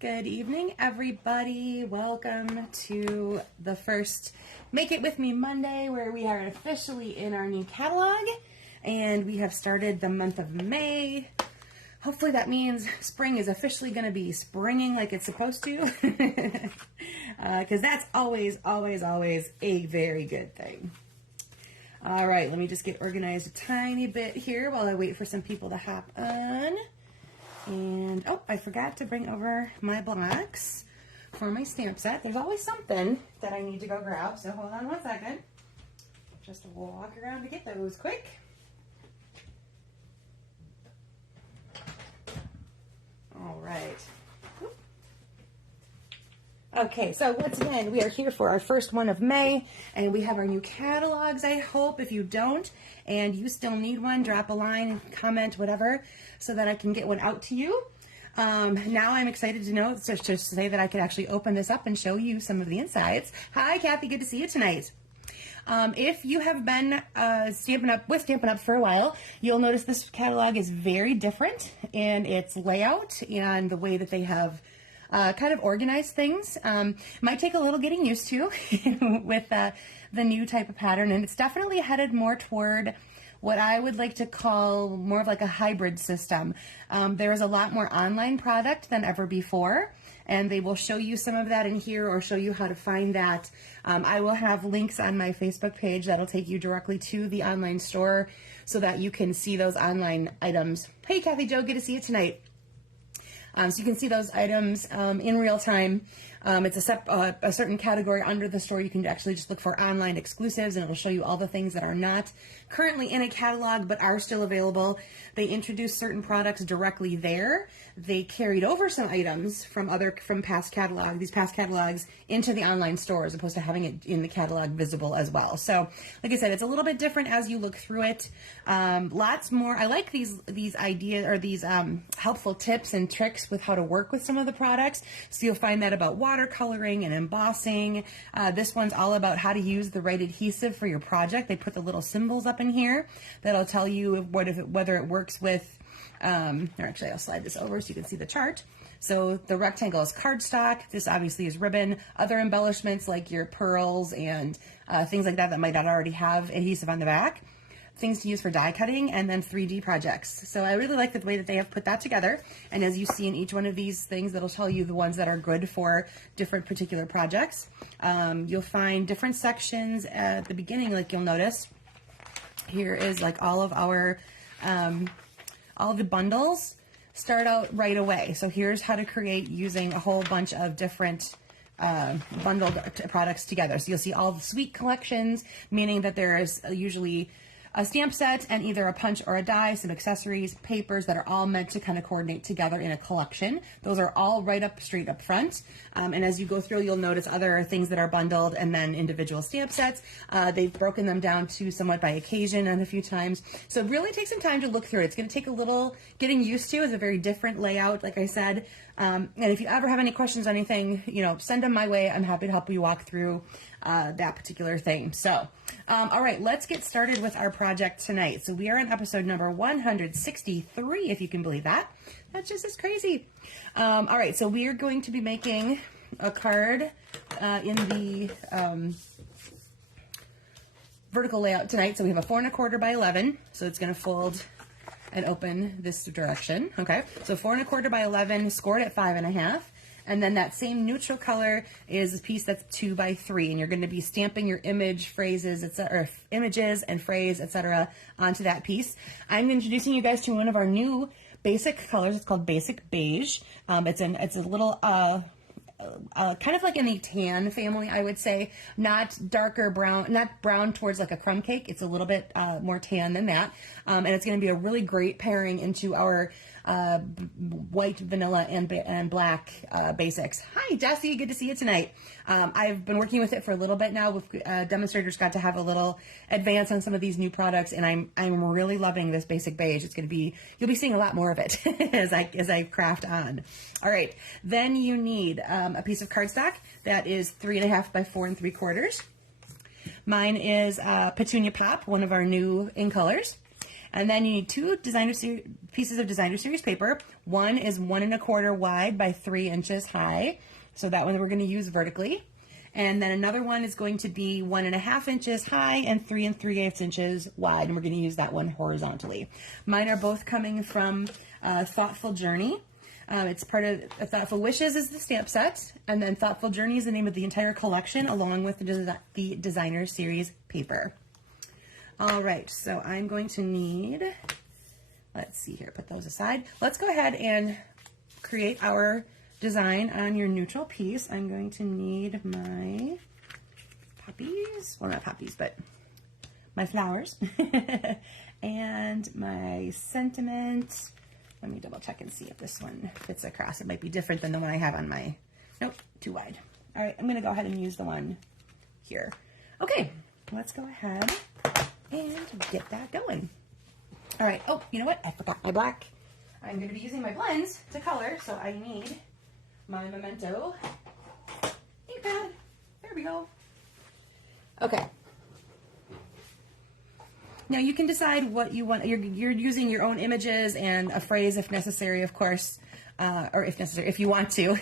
Good evening, everybody. Welcome to the first Make It With Me Monday, where we are officially in our new catalog, and we have started the month of May. Hopefully that means spring is officially going to be springing like it's supposed to, because that's always a very good thing. All right, let me just get organized a tiny bit here while I wait for some people to hop on. And, oh, I forgot to bring over my blocks for my stamp set. There's always something that I need to go grab, so hold on one second. Just walk around to get those quick. All right. Okay, so once again, we are here for our first one of May, and we have our new catalogs, I hope. If you don't, and you still need one, drop a line, comment, whatever, so that I can get one out to you. Now I'm excited to know, just to say that I could actually open this up and show you some of the insides. Hi, Kathy, good to see you tonight. If you have been Stampin' Up for a while, you'll notice this catalog is very different in its layout and the way that they have kind of organized things. Might take a little getting used to with the new type of pattern, and it's definitely headed more toward what I would like to call more of like a hybrid system. There is a lot more online product than ever before, and they will show you some of that in here or show you how to find that. I will have links on my Facebook page that'll take you directly to the online store so that you can see those online items. Hey, Kathy Jo, good to see you tonight. So you can see those items in real time. It's a certain category under the store. You can actually just look for online exclusives, and it will show you all the things that are not currently in a catalog but are still available. They introduced certain products directly there. They carried over some items from past catalogs, these past catalogs, into the online store as opposed to having it in the catalog visible as well. So, like I said, it's a little bit different as you look through it. Lots more. I like these ideas or these helpful tips and tricks with how to work with some of the products. So you'll find that about watercoloring and embossing. This one's all about how to use the right adhesive for your project. They put the little symbols up in here that'll tell you whether it works with, or actually I'll slide this over so you can see the chart. So the rectangle is cardstock. This obviously is ribbon. Other embellishments like your pearls and things like that might not already have adhesive on the back. Things to use for die cutting, and then 3D projects. So I really like the way that they have put that together. And as you see in each one of these things, that'll tell you the ones that are good for different particular projects. You'll find different sections at the beginning, like you'll notice. Here is like all of our, all of the bundles start out right away. So here's how to create using a whole bunch of different bundled products together. So you'll see all the suite collections, meaning that there is usually a stamp set and either a punch or a die, some accessories, papers that are all meant to kind of coordinate together in a collection. Those are all right up straight up front. And as you go through, you'll notice other things that are bundled and then individual stamp sets. They've broken them down to somewhat by occasion and a few times. So really take some time to look through it. It's going to take a little getting used to. It's a very different layout, like I said. And if you ever have any questions on anything, send them my way. I'm happy to help you walk through that particular thing. So, all right, let's get started with our project tonight. So we are on episode number 163, if you can believe that. That's just as crazy. All right, so we are going to be making a card in the vertical layout tonight. So we have a 4 1/4 by 11. So it's going to fold and open this direction. Okay, so 4 1/4 by 11, scored at 5 1/2. And then that same neutral color is a piece that's 2 by 3, and you're going to be stamping your image, phrases, etc., or images and phrase, etc., onto that piece. I'm introducing you guys to one of our new basic colors. It's called Basic Beige. It's a little kind of like in the tan family, I would say. Not darker brown, not brown towards like a crumb cake. It's a little bit more tan than that, and it's going to be a really great pairing into our white, vanilla, and black basics. Hi, Jessie. Good to see you tonight. I've been working with it for a little bit now. With demonstrators got to have a little advance on some of these new products, and I'm really loving this Basic Beige. It's going to be, you'll be seeing a lot more of it as I craft on. All right. Then you need a piece of cardstock that is 3 1/2 by 4 3/4. Mine is Petunia Pop, one of our new in colors. And then you need two pieces of designer series paper. One is 1 1/4 wide by 3 inches high. So that one we're going to use vertically. And then another one is going to be 1 1/2 inches high and 3 3/8 inches wide. And we're going to use that one horizontally. Mine are both coming from Thoughtful Journey. It's part of Thoughtful Wishes is the stamp set. And then Thoughtful Journey is the name of the entire collection along with the designer series paper. All right, so I'm going to need, let's see here, put those aside. Let's go ahead and create our design on your neutral piece. I'm going to need my poppies, well not poppies, but my flowers and my sentiment. Let me double check and see if this one fits across. It might be different than the one I have on my, nope, too wide. All right, I'm gonna go ahead and use the one here. Okay, let's go ahead and get that going. All right, oh, you know what? I forgot my black. I'm going to be using my blends to color, so I need my Memento ink pad. There we go. Okay. Now you can decide what you want. You're using your own images and a phrase if necessary, of course, or if necessary, if you want to,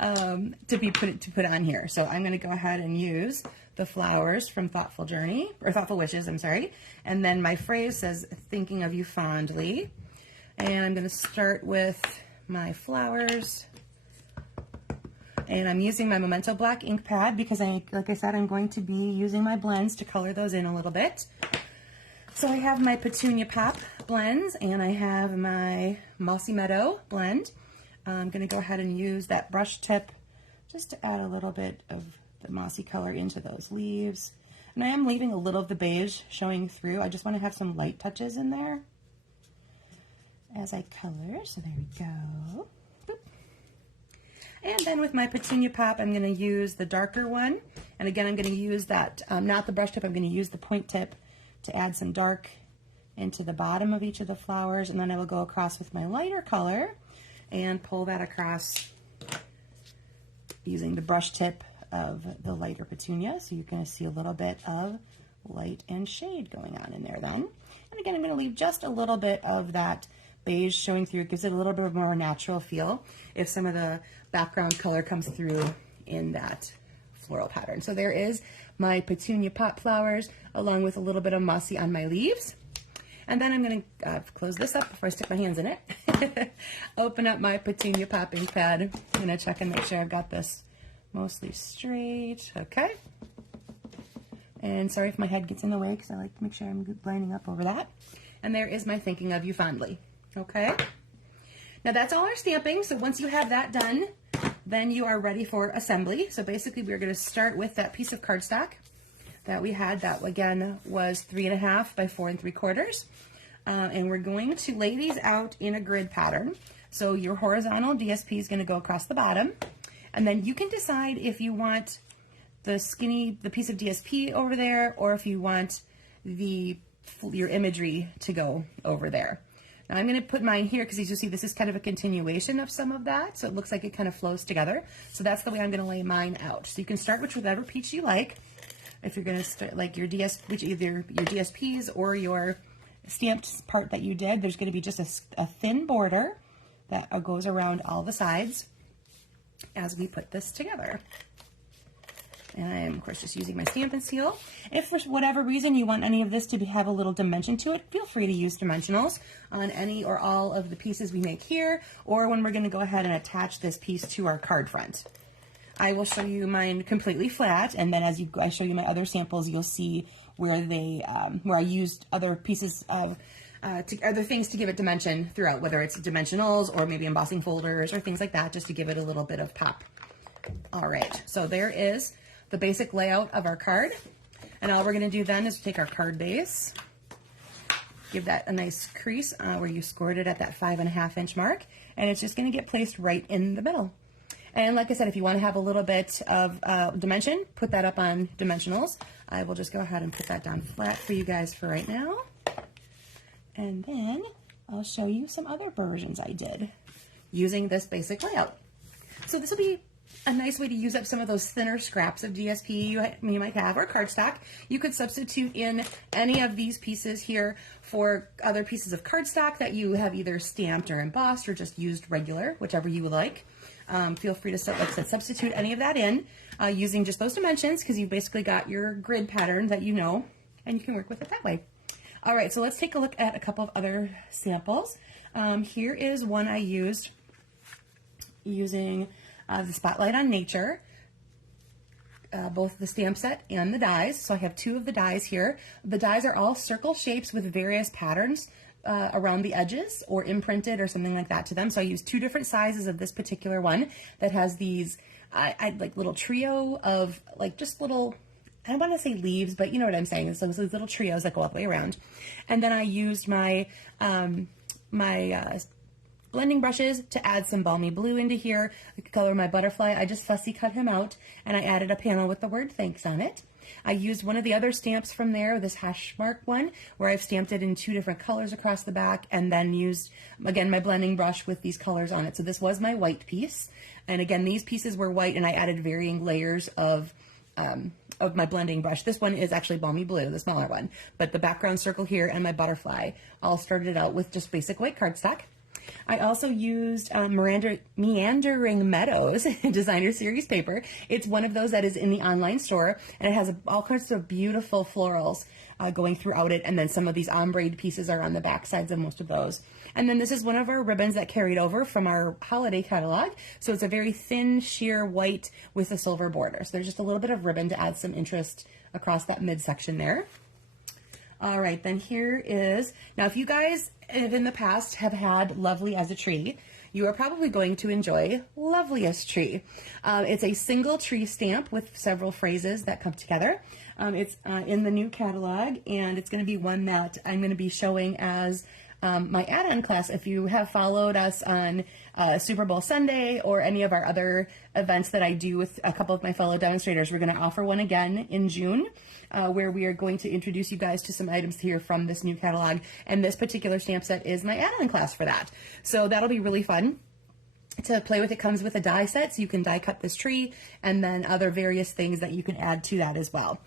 to put on here. So I'm going to go ahead and use the flowers from Thoughtful Journey, or Thoughtful Wishes, I'm sorry. And then my phrase says, thinking of you fondly. And I'm going to start with my flowers. And I'm using my Memento black ink pad because like I said, I'm going to be using my blends to color those in a little bit. So I have my Petunia Pop blends and I have my Mossy Meadow blend. I'm going to go ahead and use that brush tip just to add a little bit of the mossy color into those leaves. And I am leaving a little of the beige showing through. I just want to have some light touches in there as I color. So there we go. Boop. And then with my Petunia Pop, I'm going to use the darker one. And again, I'm going to use that, not the brush tip, I'm going to use the point tip to add some dark into the bottom of each of the flowers. And then I will go across with my lighter color and pull that across using the brush tip of the lighter petunia. So you're going to see a little bit of light and shade going on in there then. And again, I'm going to leave just a little bit of that beige showing through. It gives it a little bit more natural feel if some of the background color comes through in that floral pattern. So there is my Petunia Pop flowers along with a little bit of mossy on my leaves. And then I'm going to close this up before I stick my hands in it. Open up my Petunia Pop ink pad. I'm going to check and make sure I've got this mostly straight. Okay. And sorry if my head gets in the way because I like to make sure I'm lining up over that. And there is my Thinking of You Fondly. Okay. Now that's all our stamping. So once you have that done, then you are ready for assembly. So basically we're going to start with that piece of cardstock that we had. That again was 3 1/2 by 4 3/4. And we're going to lay these out in a grid pattern. So your horizontal DSP is going to go across the bottom. And then you can decide if you want the piece of DSP over there, or if you want your imagery to go over there. Now I'm going to put mine here because as you see, this is kind of a continuation of some of that. So it looks like it kind of flows together. So that's the way I'm going to lay mine out. So you can start with whatever piece you like. If you're going to start like your either your DSPs or your stamped part that you did, there's going to be just a thin border that goes around all the sides as we put this together. And I am, of course, just using my Stampin' Seal. If for whatever reason you want any of this to have a little dimension to it, feel free to use dimensionals on any or all of the pieces we make here, or when we're going to go ahead and attach this piece to our card front. I will show you mine completely flat, and then as I show you my other samples, you'll see where where I used other pieces of other things to give it dimension throughout, whether it's dimensionals or maybe embossing folders or things like that, just to give it a little bit of pop. All right, so there is the basic layout of our card. And all we're going to do then is take our card base, give that a nice crease where you scored it at that 5 1/2 inch mark, and it's just going to get placed right in the middle. And like I said, if you want to have a little bit of dimension, put that up on dimensionals. I will just go ahead and put that down flat for you guys for right now. And then I'll show you some other versions I did using this basic layout. So this will be a nice way to use up some of those thinner scraps of DSP you might have, or cardstock. You could substitute in any of these pieces here for other pieces of cardstock that you have either stamped or embossed or just used regular, whichever you would like. Feel free to, like I said, substitute any of that in using just those dimensions, because you've basically got your grid pattern that you know, and you can work with it that way. All right, so let's take a look at a couple of other samples. Here is one I used using the Spotlight on Nature, both the stamp set and the dies. So I have two of the dies here. The dies are all circle shapes with various patterns around the edges or imprinted or something like that to them. So I used two different sizes of this particular one that has these, I like little trio of like just little, I don't want to say leaves, but you know what I'm saying. So these little trios that go all the way around. And then I used my blending brushes to add some balmy blue into here. I could color my butterfly. I just fussy cut him out, and I added a panel with the word thanks on it. I used one of the other stamps from there, this hash mark one, where I've stamped it in two different colors across the back, and then used, again, my blending brush with these colors on it. So this was my white piece. And again, these pieces were white, and I added varying layers of my blending brush. This one is actually balmy blue, the smaller one, but the background circle here and my butterfly all started out with just basic white cardstock. I also used Meandering Meadows designer series paper. It's one of those that is in the online store, and it has all kinds of beautiful florals going throughout it, and then some of these ombre pieces are on the back sides of most of those. And then this is one of our ribbons that carried over from our holiday catalog. So it's a very thin, sheer white with a silver border. So there's just a little bit of ribbon to add some interest across that midsection there. All right, then here is, now if you guys in the past have had Lovely as a Tree, you are probably going to enjoy Loveliest Tree. It's a single tree stamp with several phrases that come together. It's in the new catalog, and it's going to be one that I'm going to be showing as my add-on class. If you have followed us on Super Bowl Sunday or any of our other events that I do with a couple of my fellow demonstrators, we're going to offer one again in June, where we are going to introduce you guys to some items here from this new catalog. And this particular stamp set is my add-on class for that. So that'll be really fun to play with. It comes with a die set, so you can die cut this tree, and then other various things that you can add to that as well.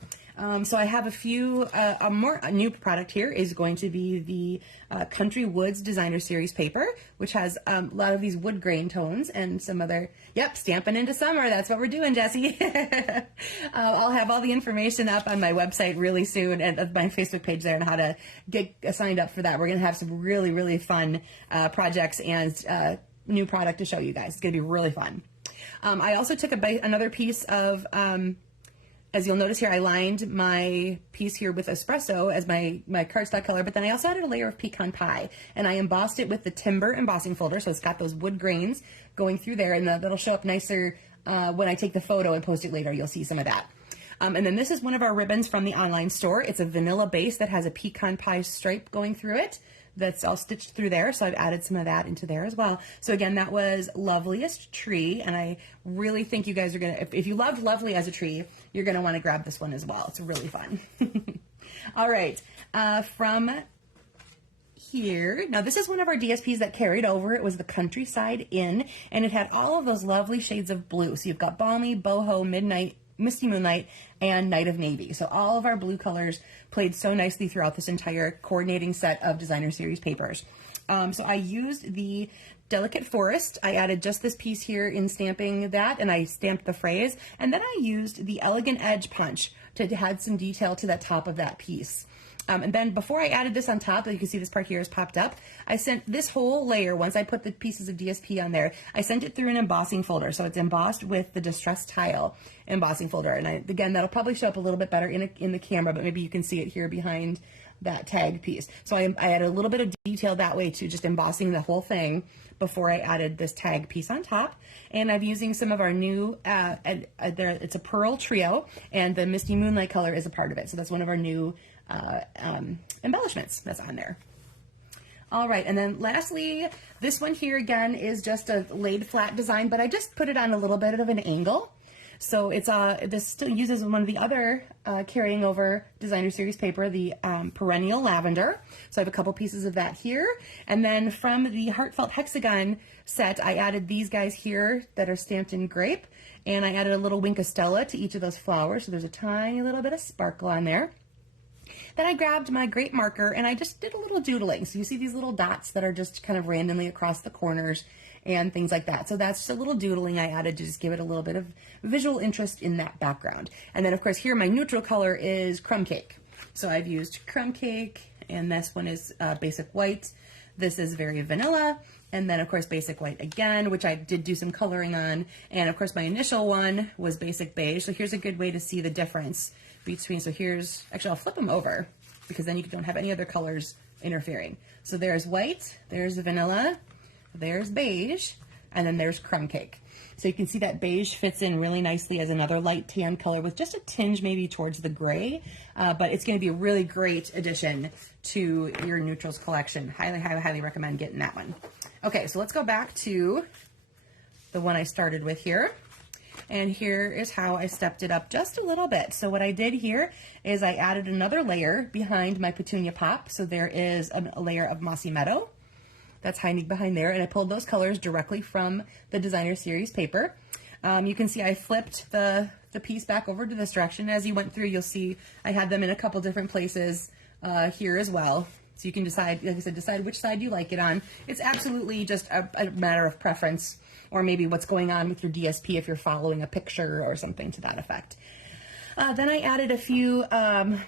So I have a few, a new product here is going to be the Country Woods Designer Series paper, which has a lot of these wood grain tones and some other, yep, stamping into summer. That's what we're doing, Jessie. I'll have all the information up on my website really soon, and my Facebook page there, on how to get signed up for that. We're going to have some really, really fun projects and new product to show you guys. It's going to be really fun. I also took another piece of, as you'll notice here, I lined my piece here with espresso as my cardstock color, but then I also added a layer of pecan pie, and I embossed it with the timber embossing folder, so it's got those wood grains going through there, and that'll show up nicer when I take the photo and post it later. You'll see some of that. And then this is one of our ribbons from the online store. It's a vanilla base that has a pecan pie stripe going through it. That's all stitched through there, so I've added some of that into there as well. So again, that was Loveliest Tree, and I really think you guys are going to, if you loved Lovely as a Tree, you're going to want to grab this one as well. It's really fun. All right, from here, now this is one of our DSPs that carried over. It was the Countryside Inn, and it had all of those lovely shades of blue. So you've got Balmy, Boho, Midnight, Misty Moonlight, and Night of Navy. So all of our blue colors played so nicely throughout this entire coordinating set of designer series papers. So I used the Delicate Forest. I added just this piece here in stamping that, and I stamped the phrase. And then I used the Elegant Edge Punch to add some detail to the top of that piece. And then before I added this on top, you can see this part here is popped up, I sent this whole layer, once I put the pieces of DSP on there, I sent it through an embossing folder. So it's embossed with the Distress Tile embossing folder. And again, that'll probably show up a little bit better in the camera, but maybe you can see it here behind that tag piece. So I added a little bit of detail that way too, just embossing the whole thing before I added this tag piece on top. And I'm using some of our new, it's a Pearl Trio, and the Misty Moonlight color is a part of it. So that's one of our new embellishments that's on there. All right, and then lastly, this one here again is just a laid flat design, but I just put it on a little bit of an angle. So it's this still uses one of the other carrying over designer series paper, the perennial lavender. So I have a couple pieces of that here. And then from the heartfelt hexagon set, I added these guys here that are stamped in grape. And I added a little Wink of Stella to each of those flowers. So there's a tiny little bit of sparkle on there. Then I grabbed my grape marker and I just did a little doodling. So you see these little dots that are just kind of randomly across the corners and things like that. So that's just a little doodling I added to just give it a little bit of visual interest in that background. And then of course here my neutral color is crumb cake. So I've used crumb cake, and this one is basic white. This is very vanilla. And then of course basic white again, which I did do some coloring on. And of course my initial one was basic beige. So here's a good way to see the difference between, so here's, actually I'll flip them over because then you don't have any other colors interfering. So there's white, there's vanilla, there's beige, and then there's crumb cake. So you can see that beige fits in really nicely as another light tan color with just a tinge maybe towards the gray, but it's going to be a really great addition to your neutrals collection. Highly, highly, highly recommend getting that one. Okay, so let's go back to the one I started with here. And here is how I stepped it up just a little bit. So what I did here is I added another layer behind my petunia pop. So there is a layer of Mossy Meadow that's hiding behind there, and I pulled those colors directly from the designer series paper. You can see I flipped the piece back over to this direction. As you went through, you'll see I had them in a couple different places here as well. So you can decide, like I said, decide which side you like it on. It's absolutely just a matter of preference, or maybe what's going on with your DSP if you're following a picture or something to that effect. Then I added a few of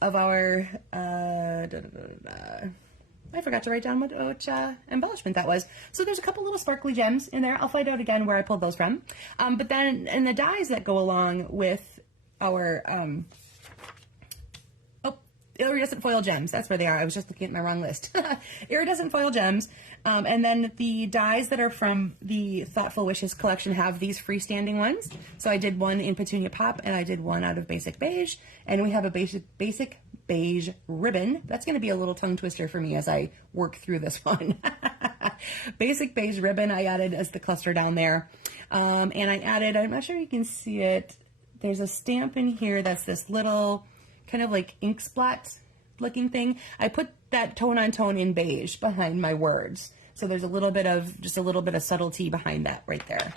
our, I forgot to write down which embellishment that was. So there's a couple little sparkly gems in there. I'll find out again where I pulled those from. But then in the dies that go along with our, iridescent foil gems. That's where they are. I was just looking at my wrong list. Iridescent foil gems. And then the dies that are from the Thoughtful Wishes collection have these freestanding ones. So I did one in Petunia Pop and I did one out of Basic Beige. And we have a basic beige ribbon. That's going to be a little tongue twister for me as I work through this one. Basic beige ribbon I added as the cluster down there. And I added, I'm not sure you can see it, there's a stamp in here that's this little kind of like InkSpot looking thing. I put that tone on tone in beige behind my words. So there's a little bit of, just a little bit of subtlety behind that right there.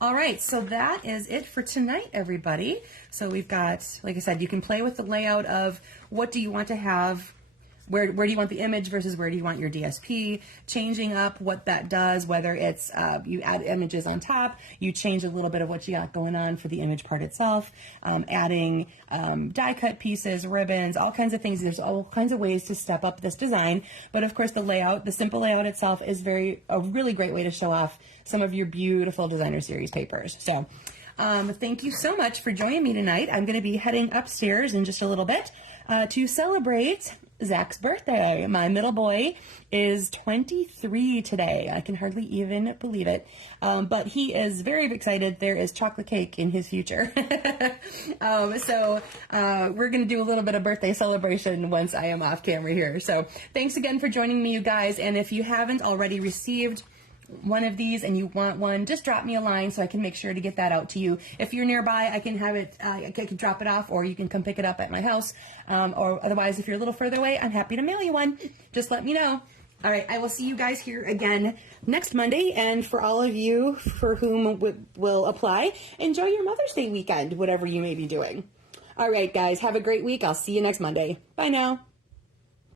All right, so that is it for tonight, everybody. So we've got, like I said, you can play with the layout of what do you want to have, where do you want the image versus where do you want your DSP, changing up what that does, whether it's you add images on top, you change a little bit of what you got going on for the image part itself, adding die cut pieces, ribbons, all kinds of things. There's all kinds of ways to step up this design. But of course the layout, the simple layout itself is a really great way to show off some of your beautiful designer series papers. So thank you so much for joining me tonight. I'm going to be heading upstairs in just a little bit to celebrate Zach's birthday. My middle boy is 23 today. I can hardly even believe it. But he is very excited. There is chocolate cake in his future. So we're going to do a little bit of birthday celebration once I am off camera here. So thanks again for joining me, you guys. And if you haven't already received one of these and you want one, just drop me a line so I can make sure to get that out to you. If you're nearby, I can have it, I can drop it off, or you can come pick it up at my house. Or otherwise, if you're a little further away, I'm happy to mail you one. Just let me know. All right, I will see you guys here again next Monday. And for all of you for whom will apply, enjoy your Mother's Day weekend, whatever you may be doing. All right, guys, have a great week. I'll see you next Monday. Bye now.